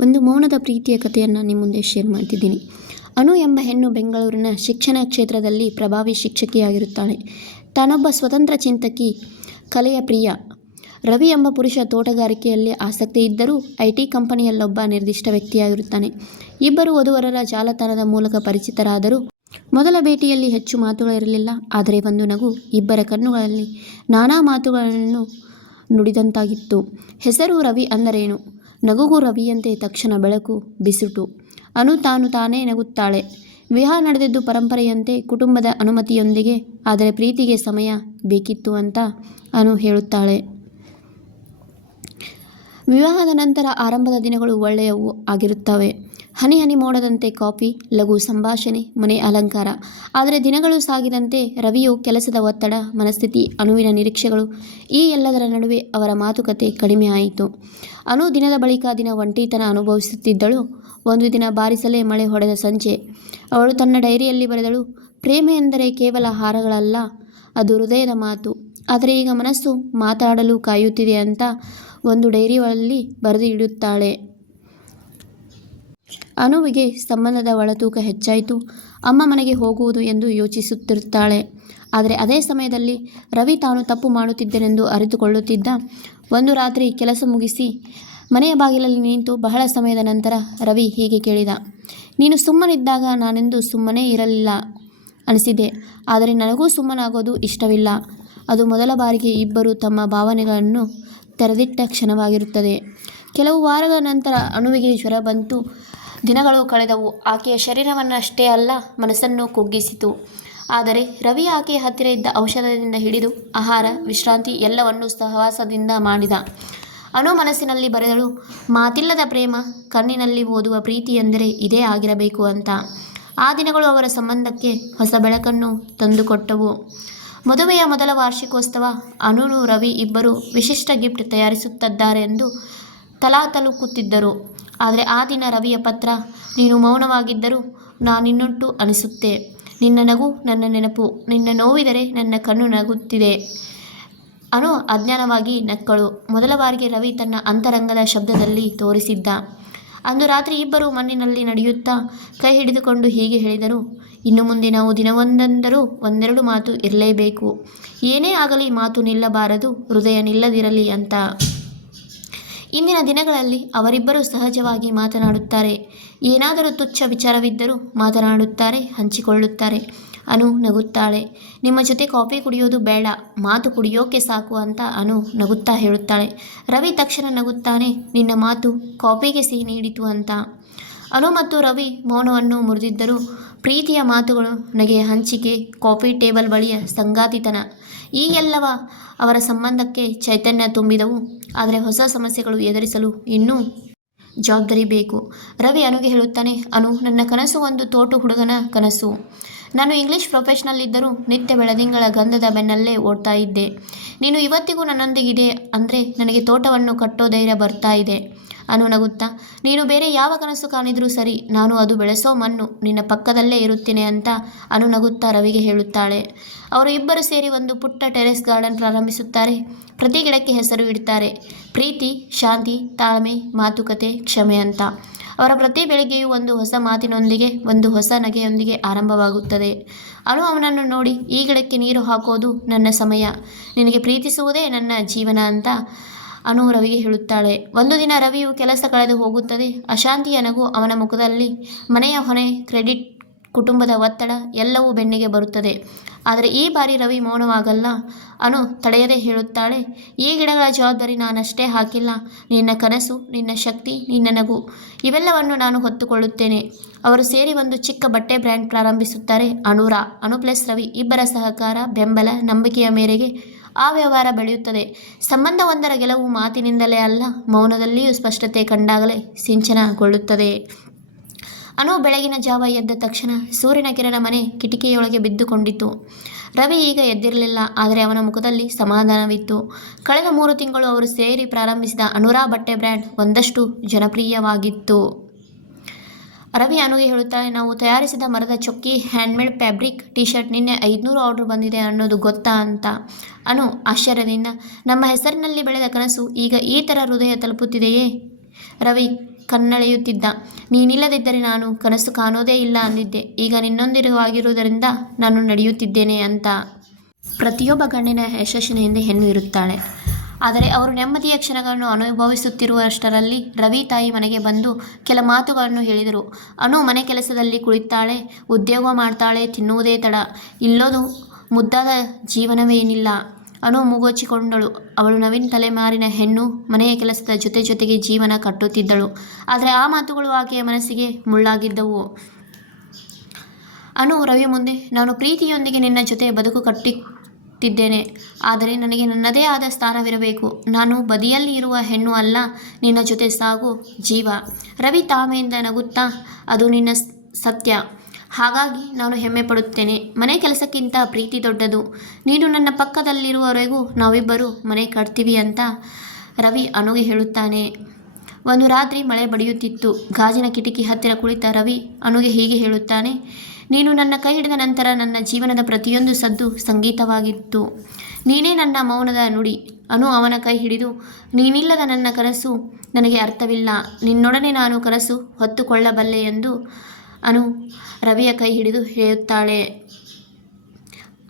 ಒಂದು ಮೌನದ ಪ್ರೀತಿಯ ಕಥೆಯನ್ನು ನಿಮ್ಮ ಮುಂದೆ ಶೇರ್ ಮಾಡ್ತಿದ್ದೀನಿ. ಅನು ಎಂಬ ಹೆಣ್ಣು ಬೆಂಗಳೂರಿನ ಶಿಕ್ಷಣ ಕ್ಷೇತ್ರದಲ್ಲಿ ಪ್ರಭಾವಿ ಶಿಕ್ಷಕಿಯಾಗಿರುತ್ತಾಳೆ. ತಾನೊಬ್ಬ ಸ್ವತಂತ್ರ ಚಿಂತಕಿ ಕಲೆಯ ಪ್ರಿಯ. ರವಿ ಎಂಬ ಪುರುಷ ತೋಟಗಾರಿಕೆಯಲ್ಲಿ ಆಸಕ್ತಿ ಇದ್ದರೂ ಐ ಟಿ ಕಂಪನಿಯಲ್ಲೊಬ್ಬ ನಿರ್ದಿಷ್ಟ ವ್ಯಕ್ತಿಯಾಗಿರುತ್ತಾನೆ. ಇಬ್ಬರು ವಧುವರರ ಜಾಲತಾಣದ ಮೂಲಕ ಪರಿಚಿತರಾದರೂ ಮೊದಲ ಭೇಟಿಯಲ್ಲಿ ಹೆಚ್ಚು ಮಾತುಗಳಿರಲಿಲ್ಲ ಆದರೆ ಒಂದು ನಗು ಇಬ್ಬರ ಕಣ್ಣುಗಳಲ್ಲಿ ನಾನಾ ಮಾತುಗಳನ್ನು ನುಡಿದಂತಾಗಿತ್ತು. ಹೆಸರು ರವಿ ಅಂದರೇನು? ನಗುಗೂ ರವಿಯಂತೆ ತಕ್ಷಣ ಬೆಳಕು ಬಿಸುಟು. ಅನು ತಾನು ತಾನೇ ನಗುತ್ತಾಳೆ. ವಿವಾಹ ನಡೆದಿದ್ದು ಪರಂಪರೆಯಂತೆ ಕುಟುಂಬದ ಅನುಮತಿಯೊಂದಿಗೆ, ಆದರೆ ಪ್ರೀತಿಗೆ ಸಮಯ ಬೇಕಿತ್ತು ಅಂತ ಅನು ಹೇಳುತ್ತಾಳೆ. ವಿವಾಹದ ನಂತರ ಆರಂಭದ ದಿನಗಳು ಒಳ್ಳೆಯವು ಆಗಿರುತ್ತವೆ. ಹನಿ ಹನಿ ಮೋಡದಂತೆ ಕಾಫಿ, ಲಘು ಸಂಭಾಷಣೆ, ಮನೆ ಅಲಂಕಾರ. ಆದರೆ ದಿನಗಳು ಸಾಗಿದಂತೆ ರವಿಯು ಕೆಲಸದ ಒತ್ತಡ, ಮನಸ್ಥಿತಿ ಅನುವಿನ ನಿರೀಕ್ಷೆಗಳು ಈ ಎಲ್ಲದರ ನಡುವೆ ಅವರ ಮಾತುಕತೆ ಕಡಿಮೆ ಆಯಿತು. ಅನು ದಿನದ ಬಳಿಕ ದಿನ ಒಂಟಿತನ ಅನುಭವಿಸುತ್ತಿದ್ದಳು. ಒಂದು ದಿನ ಬಾರಿಸಲೇ ಮಳೆ ಹೊಡೆದ ಸಂಜೆ. ಅವಳು ತನ್ನ ಡೈರಿಯಲ್ಲಿ ಬರೆದಳು, ಪ್ರೇಮ ಎಂದರೆ ಕೇವಲ ಹಾರಗಳಲ್ಲ, ಅದು ಹೃದಯದ ಮಾತು. ಆದರೆ ಈಗ ಮನಸ್ಸು ಮಾತಾಡಲು ಕಾಯುತ್ತಿದೆ ಅಂತ ಒಂದು ಡೈರಿಯಲ್ಲಿ ಬರೆದು ಇಡುತ್ತಾಳೆ. ಅನುವಿಗೆ ಸಂಬಂಧದ ಒಳತೂಕ ಹೆಚ್ಚಾಯಿತು. ಅಮ್ಮ ಮನೆಗೆ ಹೋಗುವುದು ಎಂದು ಯೋಚಿಸುತ್ತಿರುತ್ತಾಳೆ ಆದರೆ ಅದೇ ಸಮಯದಲ್ಲಿ ರವಿ ತಾನು ತಪ್ಪು ಮಾಡುತ್ತಿದ್ದನೆಂದು ಅರಿತುಕೊಳ್ಳುತ್ತಿದ್ದ ಒಂದು ರಾತ್ರಿ ಕೆಲಸ ಮುಗಿಸಿ ಮನೆಯ ಬಾಗಿಲಲ್ಲಿ ನಿಂತು ಬಹಳ ಸಮಯದ ನಂತರ ರವಿ ಹೀಗೆ ಕೇಳಿದ, ನೀನು ಸುಮ್ಮನಿದ್ದಾಗ ನಾನೆಂದು ಸುಮ್ಮನೆ ಇರಲಿಲ್ಲ ಅನಿಸಿದೆ. ಆದರೆ ನನಗೂ ಸುಮ್ಮನಾಗೋದು ಇಷ್ಟವಿಲ್ಲ. ಅದು ಮೊದಲ ಬಾರಿಗೆ ಇಬ್ಬರು ತಮ್ಮ ಭಾವನೆಗಳನ್ನು ತೆರೆದಿಟ್ಟ ಕ್ಷಣವಾಗಿರುತ್ತದೆ. ಕೆಲವು ವಾರಗಳ ನಂತರ ಅಣುವಿಗೆ ಜ್ವರ ಬಂತು. ದಿನಗಳು ಕಳೆದವು. ಆಕೆಯ ಶರೀರವನ್ನಷ್ಟೇ ಅಲ್ಲ, ಮನಸ್ಸನ್ನು ಕುಗ್ಗಿಸಿತು. ಆದರೆ ರವಿ ಆಕೆಯ ಹತ್ತಿರ ಇದ್ದ ಔಷಧದಿಂದ ಹಿಡಿದು ಆಹಾರ, ವಿಶ್ರಾಂತಿ ಎಲ್ಲವನ್ನೂ ಸಹವಾಸದಿಂದ ಮಾಡಿದ. ಅನು ಮನಸ್ಸಿನಲ್ಲಿ ಬರೆದಳು, ಮಾತಿಲ್ಲದ ಪ್ರೇಮ, ಕಣ್ಣಿನಲ್ಲಿ ಓದುವ ಪ್ರೀತಿ ಎಂದರೆ ಇದೇ ಆಗಿರಬೇಕು ಅಂತ. ಆ ದಿನಗಳು ಅವರ ಸಂಬಂಧಕ್ಕೆ ಹೊಸ ಬೆಳಕನ್ನು ತಂದುಕೊಟ್ಟವು. ಮದುವೆಯ ಮೊದಲ ವಾರ್ಷಿಕೋತ್ಸವ ಅನುನು, ರವಿ ಇಬ್ಬರು ವಿಶಿಷ್ಟ ಗಿಫ್ಟ್ ತಯಾರಿಸುತ್ತಿದ್ದಾರೆ ಎಂದು ತಲಾ ತಲುಕುತ್ತಿದ್ದರು. ಆದರೆ ಆ ದಿನ ರವಿಯ ಪತ್ರ, ನೀನು ಮೌನವಾಗಿದ್ದರೂ ನಾನಿನ್ನುಂಟು ಅನಿಸುತ್ತೆ. ನಿನ್ನ ನಗು ನನ್ನ ನೆನಪು, ನಿನ್ನ ನೋವಿದರೆ ನನ್ನ ಕಣ್ಣು ನಗುತ್ತಿದೆ. ಅನು ಅಜ್ಞಾನವಾಗಿ ನಕ್ಕಳು. ಮೊದಲ ಬಾರಿಗೆ ರವಿ ತನ್ನ ಅಂತರಂಗದ ಶಬ್ದದಲ್ಲಿ ತೋರಿಸಿದ್ದ. ಅಂದು ರಾತ್ರಿ ಇಬ್ಬರು ಮಣ್ಣಿನಲ್ಲಿ ನಡೆಯುತ್ತಾ ಕೈ ಹಿಡಿದುಕೊಂಡು ಹೀಗೆ ಹೇಳಿದರು, ಇನ್ನು ಮುಂದೆ ನಾವು ದಿನವೊಂದೊಂದರೂ ಒಂದೆರಡು ಮಾತು ಇರಲೇಬೇಕು. ಏನೇ ಆಗಲಿ ಮಾತು ನಿಲ್ಲಬಾರದು, ಹೃದಯ ನಿಲ್ಲದಿರಲಿ ಅಂತ. ಇಂದಿನ ದಿನಗಳಲ್ಲಿ ಅವರಿಬ್ಬರು ಸಹಜವಾಗಿ ಮಾತನಾಡುತ್ತಾರೆ. ಏನಾದರೂ ತುಚ್ಛ ವಿಚಾರವಿದ್ದರೂ ಮಾತನಾಡುತ್ತಾರೆ, ಹಂಚಿಕೊಳ್ಳುತ್ತಾರೆ. ಅನು ನಗುತ್ತಾಳೆ. ನಿಮ್ಮ ಜೊತೆ ಕಾಫಿ ಕುಡಿಯೋದು ಬೇಡ, ಮಾತು ಕುಡಿಯೋಕೆ ಸಾಕು ಅಂತ ಅನು ನಗುತ್ತಾ ಹೇಳುತ್ತಾಳೆ. ರವಿ ತಕ್ಷಣ ನಗುತ್ತಾನೆ, ನಿನ್ನ ಮಾತು ಕಾಫಿಗೆ ಸಿಹಿ ನೀಡಿತು ಅಂತ. ಅನು ಮತ್ತು ರವಿ ಮೌನವನ್ನು ಮುರಿದಿದ್ದರು. ಪ್ರೀತಿಯ ಮಾತುಗಳು ನಗೆಯ ಹಂಚಿಕೆ ಕಾಫಿ ಟೇಬಲ್ ಬಳಿಯ ಸಂಗಾತಿತನ ಈ ಎಲ್ಲವ ಅವರ ಸಂಬಂಧಕ್ಕೆ ಚೈತನ್ಯ ತುಂಬಿದವು. ಆದರೆ ಹೊಸ ಸಮಸ್ಯೆಗಳು ಎದುರಿಸಲು ಇನ್ನೂ ಜವಾಬ್ದಾರಿ ಬೇಕು. ರವಿ ಅನುಗೆ ಹೇಳುತ್ತಾನೆ, ಅನು, ನನ್ನ ಕನಸು ಒಂದು ತೋಟು ಹುಡುಗನ ಕನಸು. ನಾನು ಇಂಗ್ಲಿಷ್ ಪ್ರೊಫೆಷ್ನಲ್ ಇದ್ದರೂ ನಿತ್ಯ ಬೆಳದಿಂಗಳ ಗಂಧದ ಬೆನ್ನಲ್ಲೇ ಓಡ್ತಾ ಇದ್ದೆ. ನೀನು ಇವತ್ತಿಗೂ ನನ್ನೊಂದಿಗಿದೆ. ಅಂದರೆ ನನಗೆ ತೋಟವನ್ನು ಕಟ್ಟೋ ಧೈರ್ಯ ಬರ್ತಾ ಇದೆ. ಅನು ನಗುತ್ತಾ, ನೀನು ಬೇರೆ ಯಾವ ಕನಸು ಕಾಣಿದ್ರೂ ಸರಿ, ನಾನು ಅದು ಬೆಳೆಸೋ ಮಣ್ಣು, ನಿನ್ನ ಪಕ್ಕದಲ್ಲೇ ಇರುತ್ತೇನೆ ಅಂತ ಅನು ನಗುತ್ತಾ ರವಿಗೆ ಹೇಳುತ್ತಾಳೆ. ಅವರು ಇಬ್ಬರು ಸೇರಿ ಒಂದು ಪುಟ್ಟ ಟೆರೆಸ್ ಗಾರ್ಡನ್ ಪ್ರಾರಂಭಿಸುತ್ತಾರೆ. ಪ್ರತಿ ಗಿಡಕ್ಕೆ ಹೆಸರು ಇಡ್ತಾರೆ. ಪ್ರೀತಿ, ಶಾಂತಿ, ತಾಳ್ಮೆ, ಮಾತುಕತೆ, ಕ್ಷಮೆ ಅಂತ. ಅವರ ಪ್ರತಿ ಬೆಳಗ್ಗೆಯೂ ಒಂದು ಹೊಸ ಮಾತಿನೊಂದಿಗೆ, ಒಂದು ಹೊಸ ನಗೆಯೊಂದಿಗೆ ಆರಂಭವಾಗುತ್ತದೆ. ಅನು ಅವನನ್ನು ನೋಡಿ, ಈ ಗಿಡಕ್ಕೆ ನೀರು ಹಾಕೋದು ನನ್ನ ಸಮಯ. ನಿನಗೆ ಪ್ರೀತಿಸುವುದೇ ನನ್ನ ಜೀವನ ಅಂತ ಅನು ರವಿಗೆ ಹೇಳುತ್ತಾಳೆ, ಒಂದು ದಿನ ರವಿಯು ಕೆಲಸ ಕಳೆದು ಹೋಗುತ್ತದೆ. ಅಶಾಂತಿಯ ನಗು ಅವನ ಮುಖದಲ್ಲಿ, ಮನೆಯ ಹೊಣೆ, ಕ್ರೆಡಿಟ್, ಕುಟುಂಬದ ಒತ್ತಡ ಎಲ್ಲವೂ ಬೆನ್ನಿಗೆ ಬರುತ್ತದೆ. ಆದರೆ ಈ ಬಾರಿ ರವಿ ಮೌನವಾಗಲ್ಲ. ಅನು ತಡೆಯದೆ ಹೇಳುತ್ತಾಳೆ, ಈ ಗಿಡಗಳ ಜವಾಬ್ದಾರಿ ನಾನಷ್ಟೇ ಹಾಕಿಲ್ಲ. ನಿನ್ನ ಕನಸು, ನಿನ್ನ ಶಕ್ತಿ, ನಿನ್ನ ನಗು, ಇವೆಲ್ಲವನ್ನು ನಾನು ಹೊತ್ತುಕೊಳ್ಳುತ್ತೇನೆ. ಅವರು ಸೇರಿ ಒಂದು ಚಿಕ್ಕ ಬಟ್ಟೆ ಬ್ರ್ಯಾಂಡ್ ಪ್ರಾರಂಭಿಸುತ್ತಾರೆ ಅನುರ. ಅನು ಪ್ಲಸ್ ರವಿ ಇಬ್ಬರ ಸಹಕಾರ, ಬೆಂಬಲ, ನಂಬಿಕೆಯ ಮೇರೆಗೆ ಆ ವ್ಯವಹಾರ ಬೆಳೆಯುತ್ತದೆ. ಸಂಬಂಧವೊಂದರ ಗೆಲುವು ಮಾತಿನಿಂದಲೇ ಅಲ್ಲ, ಮೌನದಲ್ಲಿಯೂ ಸ್ಪಷ್ಟತೆ ಕಂಡಾಗಲೇ ಸಿಂಚನಗೊಳ್ಳುತ್ತದೆ. ಅನು ಬೆಳಗಿನ ಜಾವ ಎದ್ದ ತಕ್ಷಣ ಸೂರ್ಯನ ಕಿರಣ ಮನೆ ಕಿಟಿಕಿಯೊಳಗೆ ಬಿದ್ದುಕೊಂಡಿತು ರವಿ ಈಗ ಎದ್ದಿರಲಿಲ್ಲ, ಆದರೆ ಅವನ ಮುಖದಲ್ಲಿ ಸಮಾಧಾನವಿತ್ತು. ಕಳೆದ ಮೂರು ತಿಂಗಳು ಅವರು ಸೇರಿ ಪ್ರಾರಂಭಿಸಿದ ಅನುರಾ ಬಟ್ಟೆ ಬ್ರ್ಯಾಂಡ್ ಒಂದಷ್ಟು ಜನಪ್ರಿಯವಾಗಿತ್ತು. ರವಿ ಅನುಗೆ ಹೇಳುತ್ತಾಳೆ, ನಾವು ತಯಾರಿಸಿದ ಮರದ ಚೊಕ್ಕಿ ಹ್ಯಾಂಡ್ಮೇಡ್ ಫ್ಯಾಬ್ರಿಕ್ ಟಿ ಶರ್ಟ್ ನಿನ್ನೆ ಐದುನೂರು ಆರ್ಡರ್ ಬಂದಿದೆ ಅನ್ನೋದು ಗೊತ್ತಾ ಅಂತ. ಅನು ಆಶ್ಚರ್ಯದಿಂದ, ನಮ್ಮ ಹೆಸರಿನಲ್ಲಿ ಬೆಳೆದ ಕನಸು ಈಗ ಈ ಥರ ಹೃದಯ ತಲುಪುತ್ತಿದೆಯೇ? ರವಿ ಕನ್ನಳೆಯುತ್ತಿದ್ದ, ನೀನಿಲ್ಲದಿದ್ದರೆ ನಾನು ಕನಸು ಕಾಣೋದೇ ಇಲ್ಲ ಅಂದಿದ್ದೆ. ಈಗ ನಿನ್ನೊಂದಿರುವಾಗಿರುವುದರಿಂದ ನಾನು ನಡೆಯುತ್ತಿದ್ದೇನೆ ಅಂತ ಪ್ರತಿಯೊಬ್ಬ ಗಂಡಿನ ಯಶಸ್ಸಿನ ಹಿಂದೆ ಹೆಣ್ಣು ಇರುತ್ತಾಳೆ. ಆದರೆ ಅವರು ನೆಮ್ಮದಿಯ ಕ್ಷಣಗಳನ್ನು ಅನುಭವಿಸುತ್ತಿರುವಷ್ಟರಲ್ಲಿ ರವಿ ತಾಯಿ ಮನೆಗೆ ಬಂದು ಕೆಲ ಮಾತುಗಳನ್ನು ಹೇಳಿದರು. ಅನು ಮನೆ ಕೆಲಸದಲ್ಲಿ ಕುಳಿತಾಳೆ, ಉದ್ಯೋಗ ಮಾಡ್ತಾಳೆ, ತಿನ್ನುವುದೇ ತಡ. ಇಲ್ಲೋದು ಮುದ್ದಾದ ಜೀವನವೇನಿಲ್ಲ ಅನು ಮುಗೋಚಿಕೊಂಡಳು. ಅವಳು ನವೀನ್ ತಲೆಮಾರಿನ ಹೆಣ್ಣು, ಮನೆಯ ಕೆಲಸದ ಜೊತೆ ಜೊತೆಗೆ ಜೀವನ ಕಟ್ಟುತ್ತಿದ್ದಳು. ಆದರೆ ಆ ಮಾತುಗಳು ಆಕೆಯ ಮನಸ್ಸಿಗೆ ಮುಳ್ಳಾಗಿದ್ದವು. ಅನು ರವಿ ಮುಂದೆ, ನಾನು ಪ್ರೀತಿಯೊಂದಿಗೆ ನಿನ್ನ ಜೊತೆ ಬದುಕು ಕಟ್ಟುತ್ತಿದ್ದೇನೆ ಆದರೆ ನನಗೆ ನನ್ನದೇ ಆದ ಸ್ಥಾನವಿರಬೇಕು. ನಾನು ಬದಿಯಲ್ಲಿ ಇರುವ ಹೆಣ್ಣು ಅಲ್ಲ. ನಿನ್ನ ಜೊತೆ ಸಾಗು ಜೀವ. ರವಿ ತಾಮೆಯಿಂದ ನಗುತ್ತಾ, ಅದು ನಿನ್ನ ಸತ್ಯ. ಹಾಗಾಗಿ ನಾನು ಹೆಮ್ಮೆ ಪಡುತ್ತೇನೆ. ಮನೆ ಕೆಲಸಕ್ಕಿಂತ ಪ್ರೀತಿ ದೊಡ್ಡದು. ನೀನು ನನ್ನ ಪಕ್ಕದಲ್ಲಿರುವವರೆಗೂ ನಾವಿಬ್ಬರು ಮನೆ ಕಟ್ತೀವಿ ಅಂತ ರವಿ ಅನುಗೆ ಹೇಳುತ್ತಾನೆ. ಒಂದು ರಾತ್ರಿ ಮಳೆ ಬಡಿಯುತ್ತಿತ್ತು. ಗಾಜಿನ ಕಿಟಕಿ ಹತ್ತಿರ ಕುಳಿತ ರವಿ ಅನುಗೆ ಹೀಗೆ ಹೇಳುತ್ತಾನೆ ನೀನು ನನ್ನ ಕೈ ಹಿಡಿದ ನಂತರ ನನ್ನ ಜೀವನದ ಪ್ರತಿಯೊಂದು ಸದ್ದು ಸಂಗೀತವಾಗಿತ್ತು. ನೀನೇ ನನ್ನ ಮೌನದ ನುಡಿ. ಅನು ಅವನ ಕೈ ಹಿಡಿದು, ನೀನಿಲ್ಲದ ನನ್ನ ಕನಸು ನನಗೆ ಅರ್ಥವಿಲ್ಲ. ನಿನ್ನೊಡನೆ ನಾನು ಕನಸು ಹೊತ್ತುಕೊಳ್ಳಬಲ್ಲೆ ಎಂದು ಅನು ರವಿಯ ಕೈ ಹಿಡಿದು ಹೇಳುತ್ತಾಳೆ.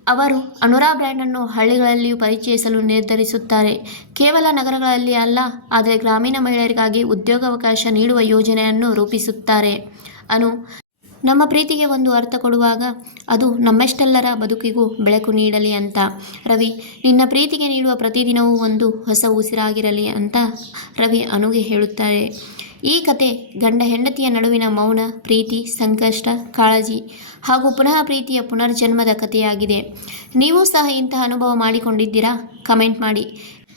ಅವರು ಅನುರಾ ಬ್ರ್ಯಾಂಡನ್ನು ಹಳ್ಳಿಗಳಲ್ಲಿಯೂ ಪರಿಚಯಿಸಲು ನಿರ್ಧರಿಸುತ್ತಾರೆ. ಕೇವಲ ನಗರಗಳಲ್ಲಿ ಅಲ್ಲ, ಆದರೆ ಗ್ರಾಮೀಣ ಮಹಿಳೆಯರಿಗಾಗಿ ಉದ್ಯೋಗಾವಕಾಶ ನೀಡುವ ಯೋಜನೆಯನ್ನು ರೂಪಿಸುತ್ತಾರೆ. ಅನು ನಮ್ಮ ಪ್ರೀತಿಗೆ ಒಂದು ಅರ್ಥ ಕೊಡುವಾಗ ಅದು ನಮ್ಮೆಷ್ಟೆಲ್ಲರ ಬದುಕಿಗೂ ಬೆಳಕು ನೀಡಲಿ ಅಂತ. ರವಿ, ನಿನ್ನ ಪ್ರೀತಿಗೆ ನೀಡುವ ಪ್ರತಿದಿನವೂ ಒಂದು ಹೊಸ ಉಸಿರಾಗಿರಲಿ ಅಂತ ರವಿ ಅನುಗೆ ಹೇಳುತ್ತಾರೆ. ಈ ಕತೆ ಗಂಡ ಹೆಂಡತಿಯ ನಡುವಿನ ಮೌನ, ಪ್ರೀತಿ, ಸಂಕಷ್ಟ, ಕಾಳಜಿ ಹಾಗೂ ಪುನಃ ಪ್ರೀತಿಯ ಪುನರ್ಜನ್ಮದ ಕಥೆಯಾಗಿದೆ. ನೀವು ಸಹ ಇಂತಹ ಅನುಭವ ಮಾಡಿಕೊಂಡಿದ್ದೀರಾ? ಕಮೆಂಟ್ ಮಾಡಿ.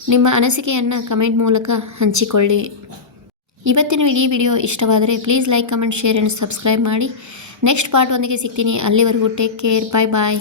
ನಿಮ್ಮ ಅನಿಸಿಕೆಯನ್ನು ಕಮೆಂಟ್ ಮೂಲಕ ಹಂಚಿಕೊಳ್ಳಿ. ಇವತ್ತಿನ ಈ ವಿಡಿಯೋ ಇಷ್ಟವಾದರೆ please like comment share and subscribe ಮಾಡಿ. ನೆಕ್ಸ್ಟ್ ಪಾರ್ಟ್ ಒಂದಿಗೆ ಸಿಗ್ತೀನಿ. ಅಲ್ಲಿವರೆಗೂ ಟೇಕ್ ಕೇರ್ ಬಾಯ್ ಬಾಯ್